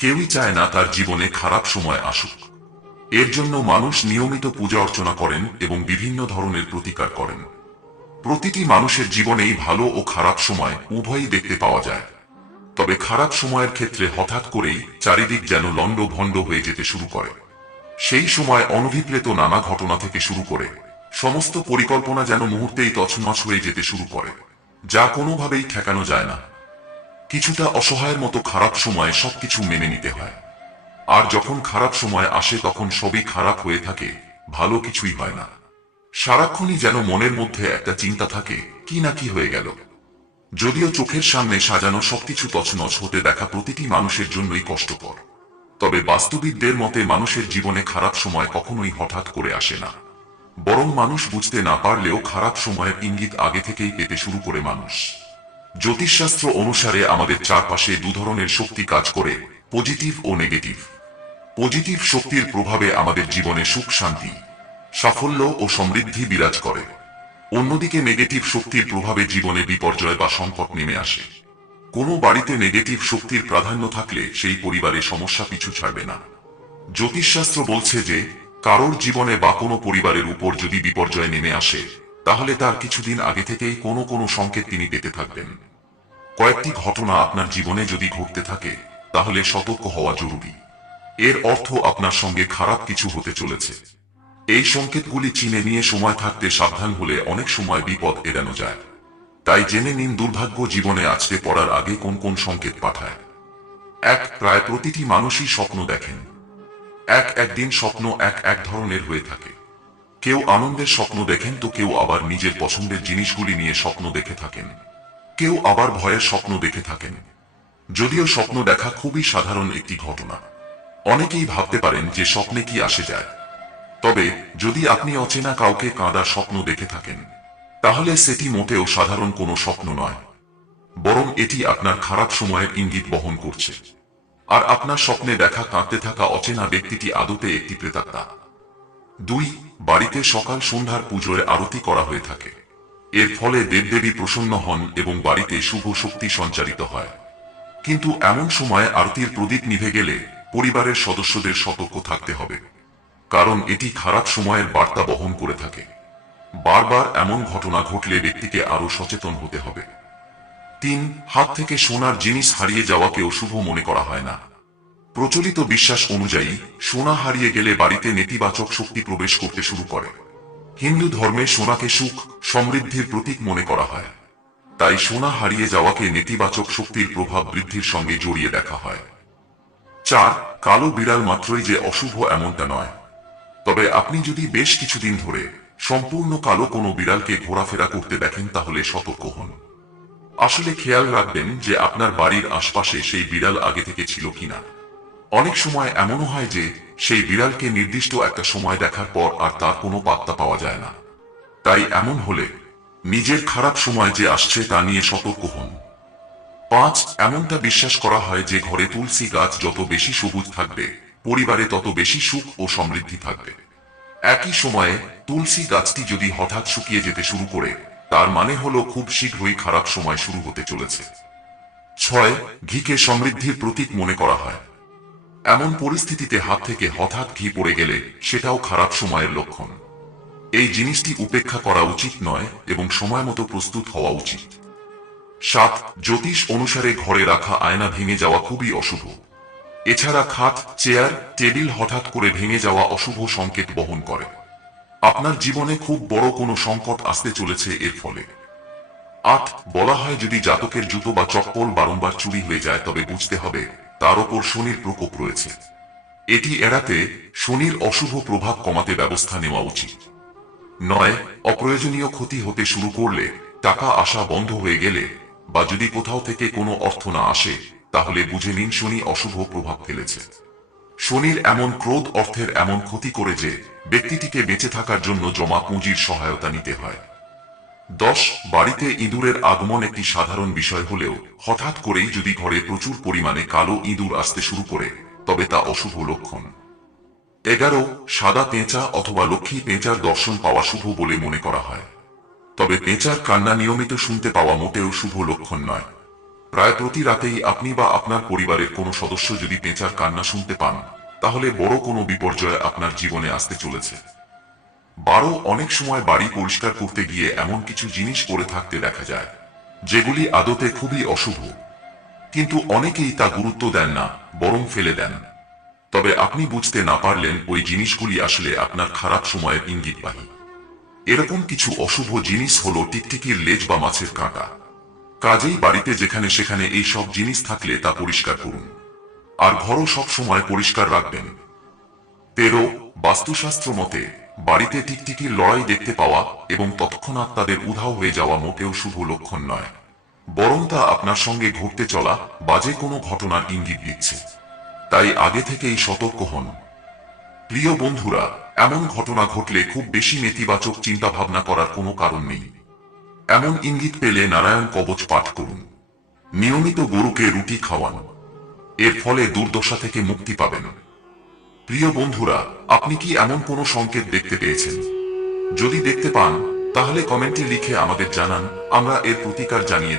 কেউই চায় না তার জীবনে খারাপ সময় আসুক। এর জন্য মানুষ নিয়মিত পূজা অর্চনা করেন এবং বিভিন্ন ধরনের প্রতিকার করেন। প্রতিটি মানুষের জীবনেই ভালো ও খারাপ সময় উভয়ই দেখতে পাওয়া যায়। তবে খারাপ সময়ের ক্ষেত্রে হঠাৎ করেই চারিদিক যেন লণ্ডভণ্ড হয়ে যেতে শুরু করে। সেই সময় অনভিপ্রেত নানা ঘটনা থেকে শুরু করে সমস্ত পরিকল্পনা যেন মুহূর্তেই তছনছ হয়ে যেতে শুরু করে, যা কোনোভাবেই ঠেকানো যায় না। কিছুটা অসহায়ের মতো খারাপ সময়ে সবকিছু মেনে নিতে হয়। আর যখন খারাপ সময় আসে তখন সবই খারাপ হয়ে থাকে, ভালো কিছুই হয় না। সারাক্ষণই যেন মনের মধ্যে একটা চিন্তা থাকে, কি না কি হয়ে গেল। যদিও চোখের সামনে সাজানো সবকিছু তছনছ হতে দেখা প্রতিটি মানুষের জন্যই কষ্টকর, তবে বাস্তবিকদের মতে মানুষের জীবনে খারাপ সময় কখনোই হঠাৎ করে আসে না। বরং মানুষ বুঝতে না পারলেও খারাপ সময়ের ইঙ্গিত আগে থেকেই পেতে শুরু করে মানুষ। জ্যোতিষশাস্ত্র অনুসারে আমাদের চারপাশে দু ধরনের শক্তি কাজ করে, পজিটিভ ও নেগেটিভ। পজিটিভ শক্তির প্রভাবে আমাদের জীবনে সুখ শান্তি, সাফল্য ও সমৃদ্ধি বিরাজ করে। অন্যদিকে নেগেটিভ শক্তির প্রভাবে জীবনে বিপর্যয় বা সংকট নেমে আসে। কোনো বাড়িতে নেগেটিভ শক্তির প্রাধান্য থাকলে সেই পরিবারে সমস্যা পিছু ছাড়বে না। জ্যোতিষশাস্ত্র বলছে যে কারোর জীবনে বা কোনো পরিবারের উপর যদি বিপর্যয় নেমে আসে, তাহলে তার কিছুদিন আগে থেকেই কোনো কোনো সংকেত তিনি পেতে থাকবেন। কয়েকটি ঘটনা আপনার জীবনে যদি ঘটতে থাকে, তাহলে সতর্ক হওয়া জরুরি। এর অর্থ আপনার সঙ্গে খারাপ কিছু হতে চলেছে। এই সংকেতগুলি চিনে নিয়ে সময় থাকতে সাবধান হলে অনেক সময় বিপদ এড়ানো যায়। তাই জেনে নিন দুর্ভাগ্য জীবনে আছড়ে পড়ার আগে কোন কোন সংকেত পাঠায়। এক, প্রায় প্রতিটি মানুষই স্বপ্ন দেখেন। একদিন স্বপ্ন এক ধরনের হয়ে থাকে। কেউ আনন্দের স্বপ্ন দেখেন, তো কেউ আবার নিজের পছন্দের জিনিসগুলি নিয়ে স্বপ্ন দেখে থাকেন। কেউ আবার ভয়ের স্বপ্ন দেখে থাকেন। যদিও স্বপ্ন দেখা খুবই সাধারণ একটি ঘটনা, অনেকেই ভাবতে পারেন যে স্বপ্নে কি আসে যায়। তবে যদি আপনি অচেনা কাউকে কাঁদার স্বপ্ন দেখে থাকেন, তাহলে সেটি মোটেও সাধারণ কোনো স্বপ্ন নয়, বরং এটি আপনার খারাপ সময়ের ইঙ্গিত বহন করছে। আর আপনার স্বপ্নে দেখা কাঁদতে থাকা অচেনা ব্যক্তিটি আদতে একটি প্রেতাত্মা। দুই, বাড়িতে সকাল সন্ধ্যার পুজোয় আরতি করা হয়ে থাকে। এর ফলে দেবদেবী প্রসন্ন হন এবং বাড়িতে শুভ শক্তি সঞ্চারিত হয়। কিন্তু এমন সময় আরতির প্রদীপ নিভে গেলে পরিবারের সদস্যদের সতর্ক থাকতে হবে, কারণ এটি খারাপ সময়ের বার্তা বহন করে থাকে। বারবার এমন ঘটনা ঘটলে ব্যক্তিকে আরো সচেতন হতে হবে। তিন, হাত থেকে সোনার জিনিস হারিয়ে যাওয়াকেও শুভ মনে করা হয় না। প্রচলিত বিশ্বাস অনুযায়ী সোনা হারিয়ে গেলে বাড়িতে নেতিবাচক শক্তি প্রবেশ করতে শুরু করে। হিন্দু ধর্মে সোনাকে সুখ সমৃদ্ধির প্রতীক মনে করা হয়। তাই সোনা হারিয়ে যাওয়াকে নেতিবাচক শক্তির প্রভাব বৃদ্ধির সঙ্গে জড়িয়ে দেখা হয়। চার, কালো বিড়াল মাত্রই যে অশুভ এমনটা নয়। তবে আপনি যদি বেশ কিছুদিন ধরে সম্পূর্ণ কালো কোনো বিড়ালকে ঘোরাফেরা করতে দেখেন, তাহলে সতর্ক হন। আসলে খেয়াল রাখবেন যে আপনার বাড়ির আশপাশে সেই বিড়াল আগে থেকে ছিল কিনা। অনেক সময় এমনও হয় যে সেই বিড়ালকে নির্দিষ্ট একটা সময় দেখার পর আর তার কোনো পাত্তা পাওয়া যায় না। তাই এমন হলে নিজের খারাপ সময় যে আসছে তা নিয়ে সতর্ক হন। পাঁচ, এমনটা বিশ্বাস করা হয় যে ঘরে তুলসী গাছ যত বেশি সবুজ থাকবে, পরিবারে তত বেশি সুখ ও সমৃদ্ধি থাকবে। একই সময়ে তুলসী গাছটি যদি হঠাৎ শুকিয়ে যেতে শুরু করে, তার মানে হলো খুব শীঘ্রই খারাপ সময় শুরু হতে চলেছে। ছয়, ঘিকে সমৃদ্ধির প্রতীক মনে করা হয়। এমন পরিস্থিতিতে হাত থেকে হঠাৎ ঘি পড়ে গেলে সেটাও খারাপ সময়ের লক্ষণ। এই জিনিসটি উপেক্ষা করা উচিত নয় এবং সময় মতো প্রস্তুত হওয়া উচিত। সাত, জ্যোতিষ অনুসারে ঘরে রাখা আয়না ভেঙে যাওয়া খুবই অশুভ। এছাড়া খাট, চেয়ার, টেবিল হঠাৎ করে ভেঙে যাওয়া অশুভ সংকেত বহন করে। আপনার জীবনে খুব বড় কোনো সংকট আসতে চলেছে এর ফলে। আট, বলা হয় যদি জাতকের জুতো বা চপ্পল বারংবার চুরি হয়ে যায়, তবে বুঝতে হবে তার ওপর শনির প্রকোপ রয়েছে। এটি এড়াতে শনির অশুভ প্রভাব কমাতে ব্যবস্থা নেওয়া উচিত। নয়, অপ্রয়োজনীয় ক্ষতি হতে শুরু করলে, টাকা আসা বন্ধ হয়ে গেলে, বা যদি কোথাও থেকে কোনো অর্থ না আসে, তাহলে বুঝে নিন শনি অশুভ প্রভাব ফেলেছে। শনির এমন ক্রোধ অর্থের এমন ক্ষতি করে যে ব্যক্তিটিকে বেঁচে থাকার জন্য জমা পুঁজির সহায়তা নিতে হয়। 10, বাড়িতে ইঁদুরের আগমন একটি সাধারণ বিষয় হলেও হঠাৎ করেই যদি ঘরে প্রচুর পরিমাণে কালো ইঁদুর আসতে শুরু করে, তবে তা অশুভ লক্ষণ। 11, সাদা পেঁচা অথবা লক্ষ্মী পেঁচার দর্শন পাওয়া শুভ বলে মনে করা হয়। তবে পেঁচার কান্না নিয়মিত শুনতে পাওয়া মোটেও শুভ লক্ষণ নয়। প্রায় প্রতি রাতেই আপনি বা আপনার পরিবারের কোনো সদস্য যদি পেঁচার কান্না শুনতে পান, তাহলে বড় কোনো বিপর্যয় আপনার জীবনে আসতে চলেছে। 12 অনেক সময় বাড়ি পরিষ্কার করতে গিয়ে এমন কিছু জিনিস পড়ে থাকতে দেখা যায়, যেগুলি আদতে খুবই অশুভ, কিন্তু অনেকেই তা গুরুত্ব দেন না, বরং ফেলে দেন। তবে আপনি বুঝতে না পারলেন ওই জিনিসগুলি আসলে আপনার খারাপ সময়ের ইঙ্গিতবাহী। এরকম কিছু অশুভ জিনিস হলো টিকটিকির লেজ বা মাছের কাঁটা। কাজেই বাড়িতে যেখানে সেখানে এই সব জিনিস থাকলে তা পরিষ্কার করুন, আর ঘরও সব সময় পরিষ্কার রাখবেন। 13 বাস্তুশাস্ত্র মতে বাড়িতে টিকটিকির লড়াই দেখতে পাওয়া এবং তৎক্ষণাৎ তাদের উধাও হয়ে যাওয়া মোটেও শুভ লক্ষণ নয়, বরং তা আপনার সঙ্গে ঘটতে চলা বাজে কোনো ঘটনার ইঙ্গিত দিচ্ছে। তাই আগে থেকেই সতর্ক হন। প্রিয় বন্ধুরা, এমন ঘটনা ঘটলে খুব বেশি নেতিবাচক চিন্তা ভাবনা করার কোনো কারণ নেই। এমন ইঙ্গিত পেলে নারায়ণ কবচ পাঠ করুন। নিয়মিত গরুকে রুটি খাওয়ান, এর ফলে দুর্দশা থেকে মুক্তি পাবেন। প্রিয় বন্ধুরা, আপনি কি এমন কোনো সংকেত দেখতে পেয়েছেন? যদি দেখতে পান, তাহলে কমেন্টে লিখে আমাদের জানান, আমরা এর প্রতিকার জানিয়ে